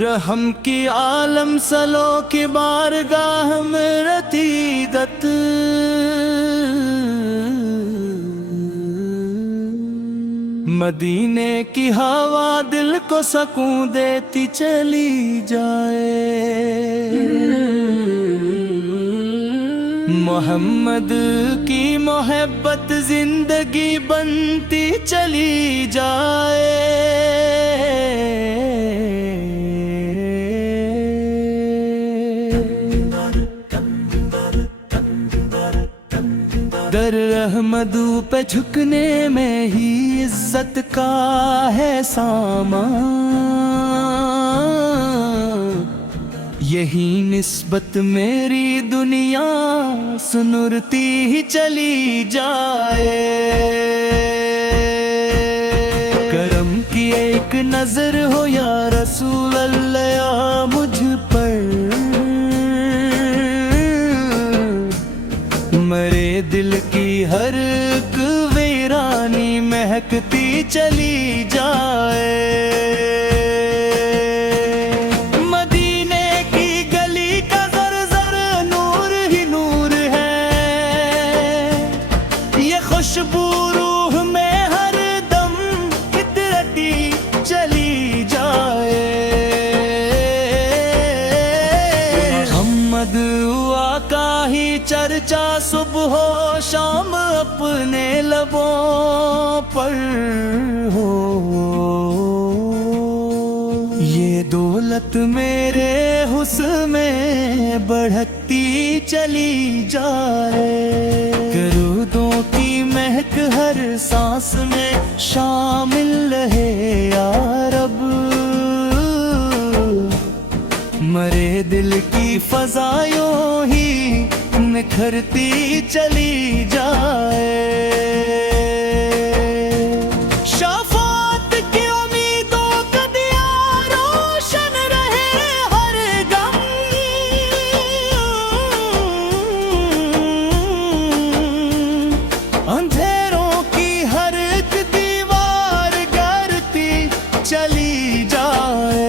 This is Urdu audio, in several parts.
رحم کی عالم سلو کی بارگاہ میں رتیدت، مدینے کی ہوا دل کو سکون دیتی چلی جائے، محمد کی محبت زندگی بنتی چلی جائے، در احمدو پہ جھکنے میں ہی عزت کا ہے سامان، یہی نسبت میری دنیا سنرتی ہی چلی جائے، کرم کی ایک نظر ہو یا رسول اللہ مجھ پر، مرے دل کی ہر ایک ویرانی مہکتی چلی جائے، مدینے کی گلی کا زر زر نور ہی نور ہے، یہ خوشبو روح میں ہر دم فطرتی چلی جائے، محمد آقا ہی چرچا صبح و شام اپنے لبوں پر ہو، یہ دولت میرے حسن میں بڑھتی چلی جائے، درودوں کی مہک ہر سانس میں شامل رہے یا رب، مرے دل کی فضایوں ہی نکھرتی چلی جائے، شفاعت کی امیدوں کا دیا روشن رہے ہر دم، اندھیروں کی ہر ایک دیوار گرتی چلی جائے،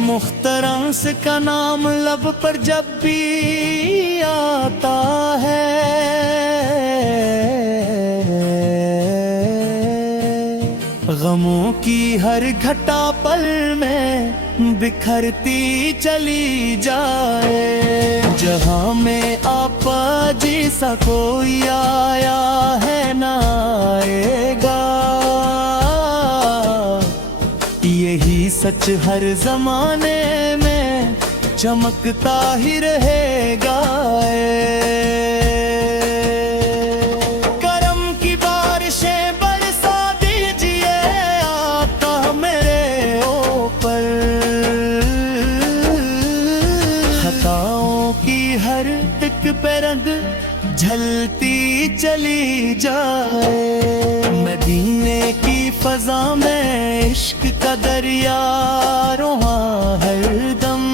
محترم سے کا نام لب پر جب بھی آتا ہے، غموں کی ہر گھٹا پل میں بکھرتی چلی جائے، جہاں میں آپا جیسا کوئی آیا ہے نہ آئے گا، یہی سچ ہر زمانے میں چمکتا ہی رہے گا، کرم کی بارشیں برسا دیجئے آقا میرے اوپر، خطاؤں کی ہر ایک پہ رنگ جھلتی چلی جائے، مدینے کی فضا میں عشق کا دریا رواں ہر دم،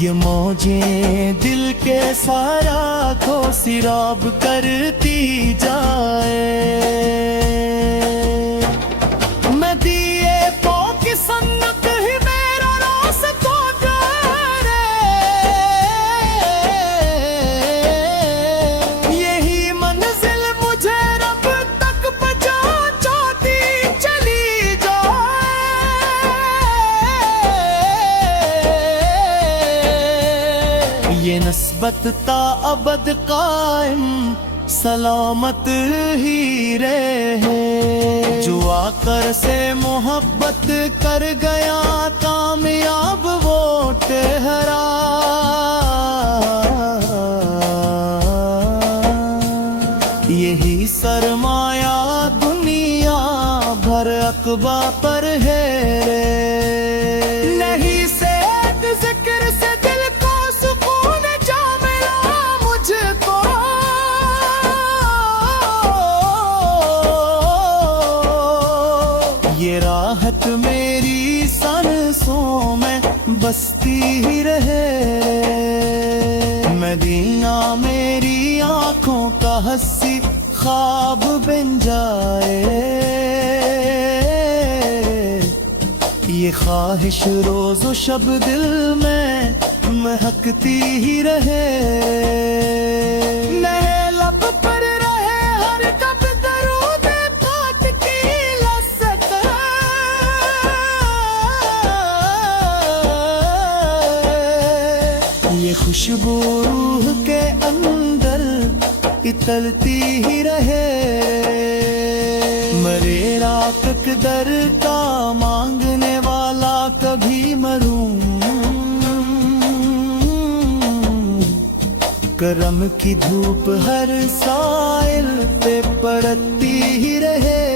یہ موجیں دل کے سارا کو سیراب کرتی جائے، میں دیے پو کی سنت ہی میرا راستہ کرے، یہی منزل مجھے رب تک پہنچاتی چلی جائے، یہ نسبت تا ابد قائم سلامت ہی رہے، جو آقا سے محبت کر گیا کامیاب وہ ٹہرا، یہی سرمایہ دنیا بھر عقبہ پر ہے رے، نہیں سے ذکر سے دل کو سکون جا ملا مجھ کو، یہ راحت میری سانسوں میں بستی ہی رہے، مدینہ میری آنکھوں کا حسی خواب بن جائے، یہ خواہش روز و شب دل میں مہکتی ہی رہے، میرے لب پر رہے ہر کب درود پاک کی لذت، یہ خوشبو روح کے اندر اترتی ہی رہے، مرے راکک در کا مانگنے والا کبھی محروم، کرم کی دھوپ ہر سائل پہ پڑتی ہی رہے،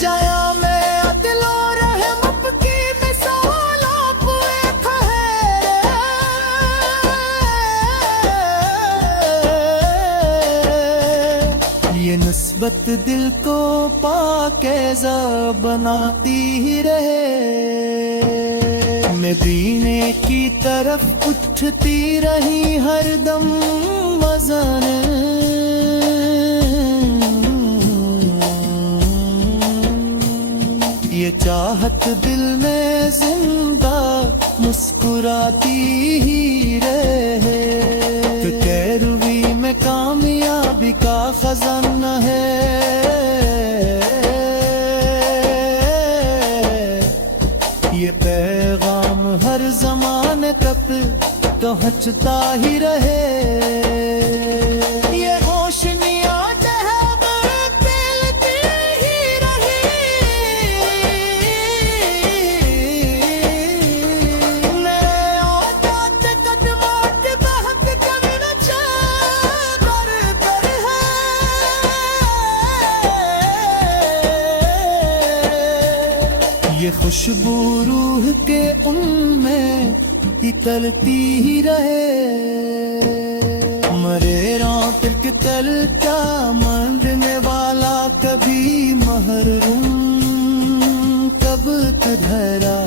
جایا میں عدل و رحمت کی مثال آپ ایک ہے، یہ نسبت دل کو پاکیزہ بناتی ہی رہے، مدینے کی طرف اٹھتی رہی ہر دم وزن، یہ چاہت دل میں زندہ مسکراتی ہی رہے، کہ کیروی میں کامیابی کا خزانہ ہے، یہ پیغام ہر زمانے تک پہنچتا ہی رہے، یہ روشنیاں پھیلتی ہی رہی، نئے اوقات قدمات بہت کرنا کر ہے، یہ خوشبو روح کے ان میں اترتی ہی رہے، مرے رونق کے تل کا مانگنے والا کبھی محروم، کب کدھرا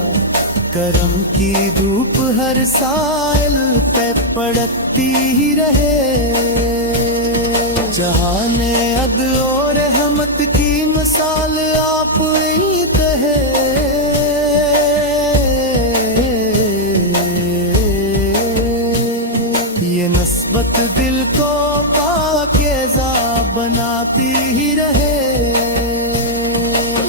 کرم کی دھوپ ہر سائل پہ پڑتی ہی رہے، جہان عدل و رحمت کی مثال آپ عید ہے، نسبت دل کو پاکیزہ بناتی ہی رہے،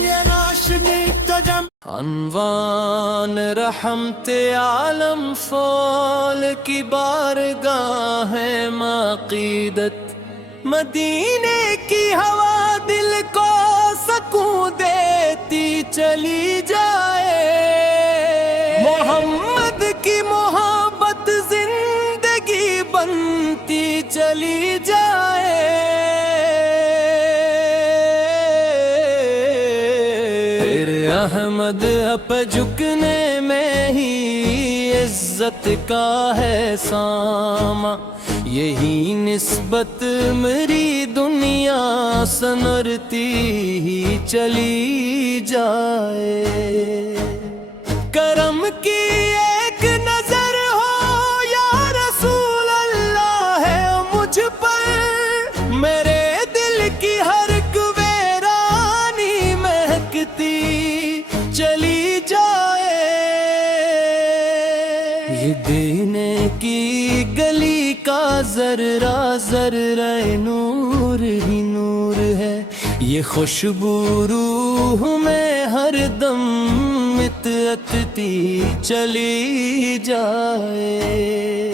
یہ روشنی تجم عنوان رحمت عالم فول کی بارگاہ ہے عقیدت، مدینے کی ہوا دل کو سکون دیتی چلی جائے، محمد کی محبت زندگی بنتی چلی جائے، تیرے احمد پہ جھکنے میں ہی عزت کا ہے ساماں، یہی نسبت میری دنیا سنورتی ہی چلی جائے، کرم کی ایک نظر ہو یا رسول اللہ ہے مجھ پر، میرے دل کی ہر ویرانی مہکتی چلی جائے، یہ دینے کی گلی کا ذرہ ذرہ نور ہی نور ہے، یہ خوشبو روح میں ہر دم اترتی چلی جائے،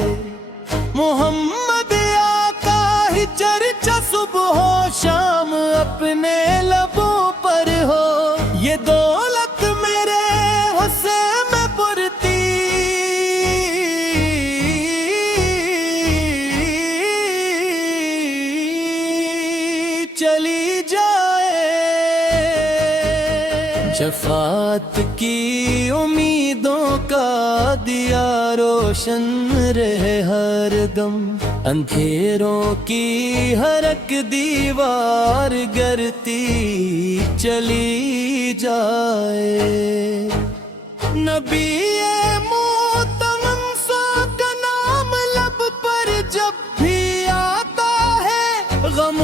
محمد آقا ہی چرچا صبح و شام اپنے لبوں پر ہو، یہ دولت میرے حسین میں پرتی چلی جائے، شفاعت کی امیدوں کا دیا روشن رہے ہر دم، اندھیروں کی ہر ایک دیوار گرتی چلی جائے، نبی محترم کا نام لب پر جب بھی آتا ہے غم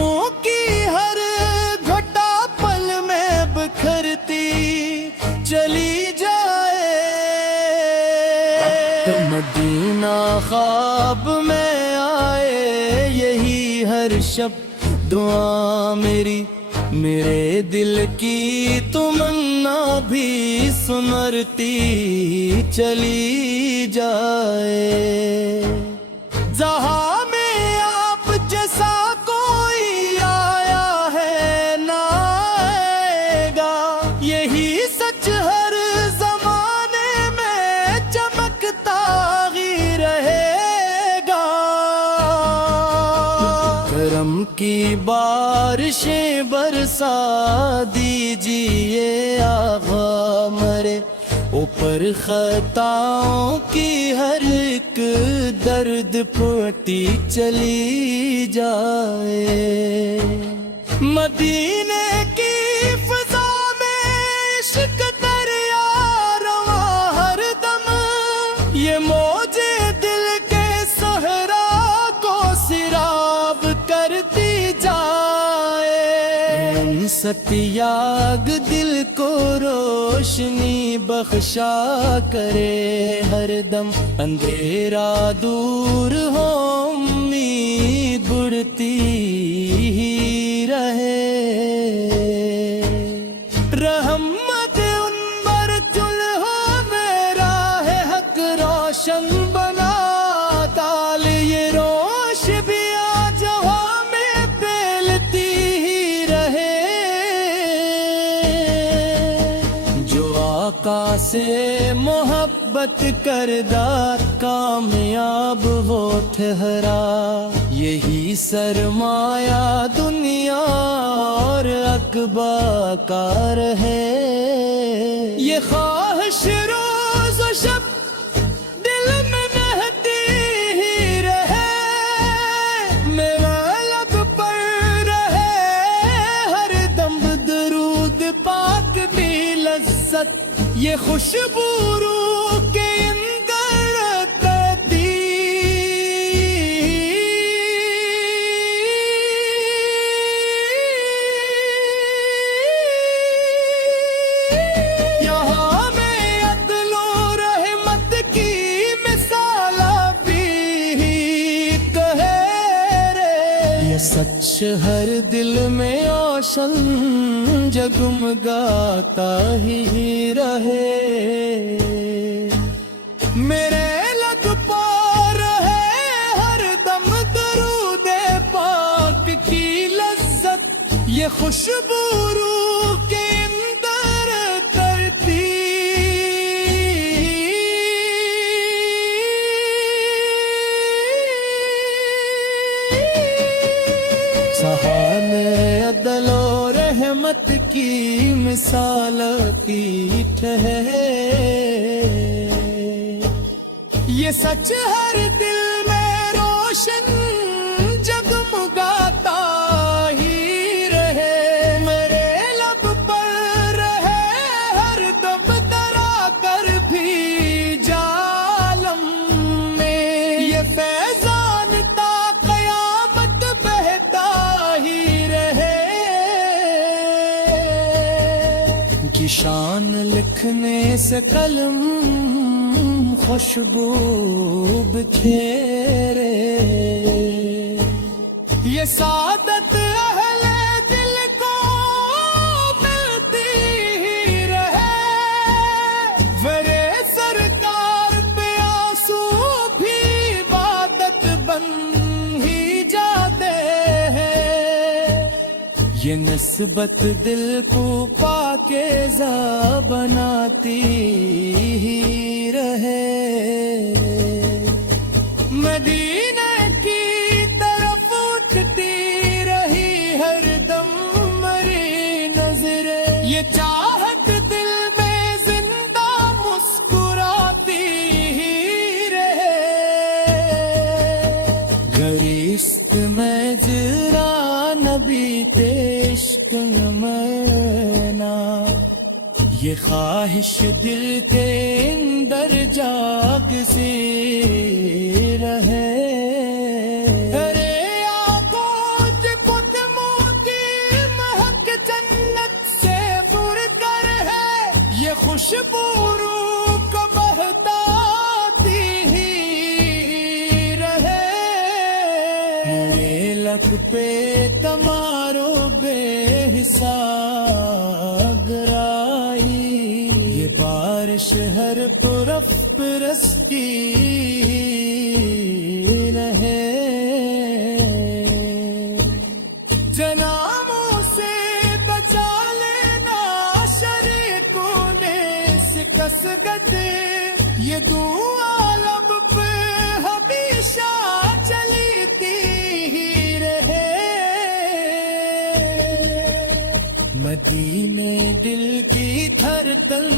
چلی جائے. مدینہ خواب میں آئے یہی ہر شب دعا میری, میرے دل کی تمنا بھی سمرتی چلی جائے. جہاں میں آپ جیسا کوئی آیا ہے نہ آئے گا, یہی سچ ہر زمانے میں چمکتا ہی رہے گا. کرم کی بارشیں برسا دیجیے آقا مرے, اوپر خطاؤں کی ہر ایک درد پھوٹی چلی جائے. مدینے کی فضا میں عشق دریا رواں ہر دم, یہ موجے دل کے صحرا کو سیراب کرتی جائے. ستیاگ دل کو روشنی بخشا کرے ہر دم, اندھیرا دور ہو امید بڑھتی ہی رہے. رحمت ان پر چل ہو میرا ہے حق روشن بنا, تال یہ روش بھی آج ہوا میں پھیلتی ہی رہے. جو آقا سے محبت کردہ کامیاب وہ ٹھہرا, یہی سرمایہ دنیا اور عقبہ کا رہے. یہ خواہش روز و شب دل میں بہتی ہی رہے, میرا لب پر رہے ہر دم درود پاک بھی لذت, یہ خوشبو روح کے اندر کرتی. یہاں میں عدل و رحمت کی مثال بھی کہے رے, یہ سچ ہر دل میں روشن جگمگاتا ہی رہے. میرے لب پر ہے ہر دم درود پاک کی لذت, یہ خوشبو روح کے اندر کرتی. سہان عدل و رحمت کی مثال کی ٹھہرے, یہ سچ ہر دل میں روشن جگمگاتا ہی رہے. میرے لب پر رہے ہر دم درا کر بھی جالم میں, یہ فیضان تا قیامت بہتا ہی رہے. کی شان لکھنے سے قلم خوشبو بکھیرے, یہ سعادت اہل دل کو ملتی ہی رہے. ورے سرکار پہ آنسو بھی عبادت بن ہی جاتے ہیں, یہ نسبت دل کو پاکیزہ بناتی ہی رہے. مدینہ کی طرف اٹھتی رہی ہر دم مری نظر, یہ چاہت دل میں زندہ مسکراتی ہی رہے. گریست میں جرا نبی عشق مرنا, یہ خواہش دل کے اندر جاگ سے رہے. ارے آنکھوں سے کچھ موتی مہک جنت سے پر کر ہے, یہ خوشبو روح کا بہتا ہی رہے میرے لب پہ تمہارو بے حساب گرائی یہ بارش ہر طرف برس کی رہے جناموں سے بچا لینا شریکوں نے سکس گدے یہ دعا لب پہ ہمیشہ چلتی ہی رہے مدی میں دل کی تھر تل